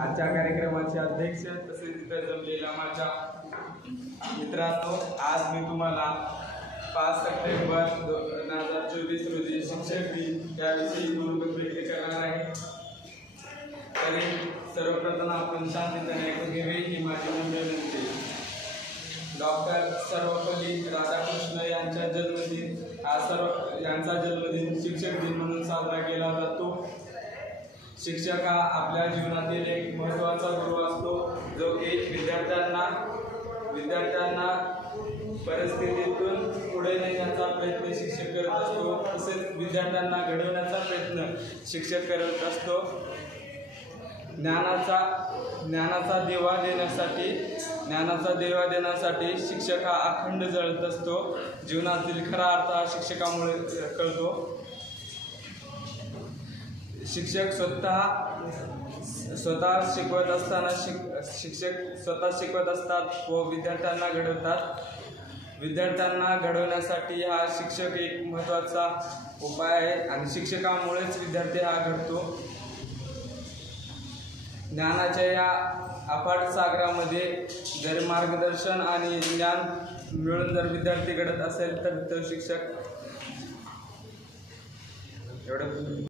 आजच्या कार्यक्रमाचे अध्यक्ष तसेच इतर जमलेल्या माझ्या मित्रांनो, आज मी तुम्हाला 5 सप्टेंबर 2024 रोजी शिक्षक दिन याविषयी मूलभूत व्यक्त करणार आहे। तरी सर्वप्रथम आपण शांततेने ऐकून घ्यावे ही माझी विनंती। डॉक्टर सर्वपल्ली राधाकृष्ण यांचा जन्मदिन शिक्षक दिन म्हणून साजरा केला जातो। शिक्षक हा आपल्या जीवनातील एक महत्त्वाचा गुरु असतो, जो की विद्यार्थ्यांना परिस्थितीतून पुढे नेण्याचा प्रयत्न शिक्षक करत असतो। तसेच विद्यार्थ्यांना घडवण्याचा प्रयत्न शिक्षक करत असतो। ज्ञानाचा देवा देण्यासाठी शिक्षक हा अखंड जळत असतो। जीवनातील खरा अर्थ हा शिक्षकामुळे कळतो। शिक्षक स्वतः शिकवत असतात व विद्यार्थ्यांना घडवतात। विद्यार्थ्यांना घडवण्यासाठी हा शिक्षक एक महत्त्वाचा उपाय आहे आणि शिक्षकामुळेच विद्यार्थी हा घडतो। ज्ञानाच्या या अफाट सागरामध्ये जर मार्गदर्शन आणि ज्ञान मिळून जर विद्यार्थी घडत असेल तर तो शिक्षक एवढं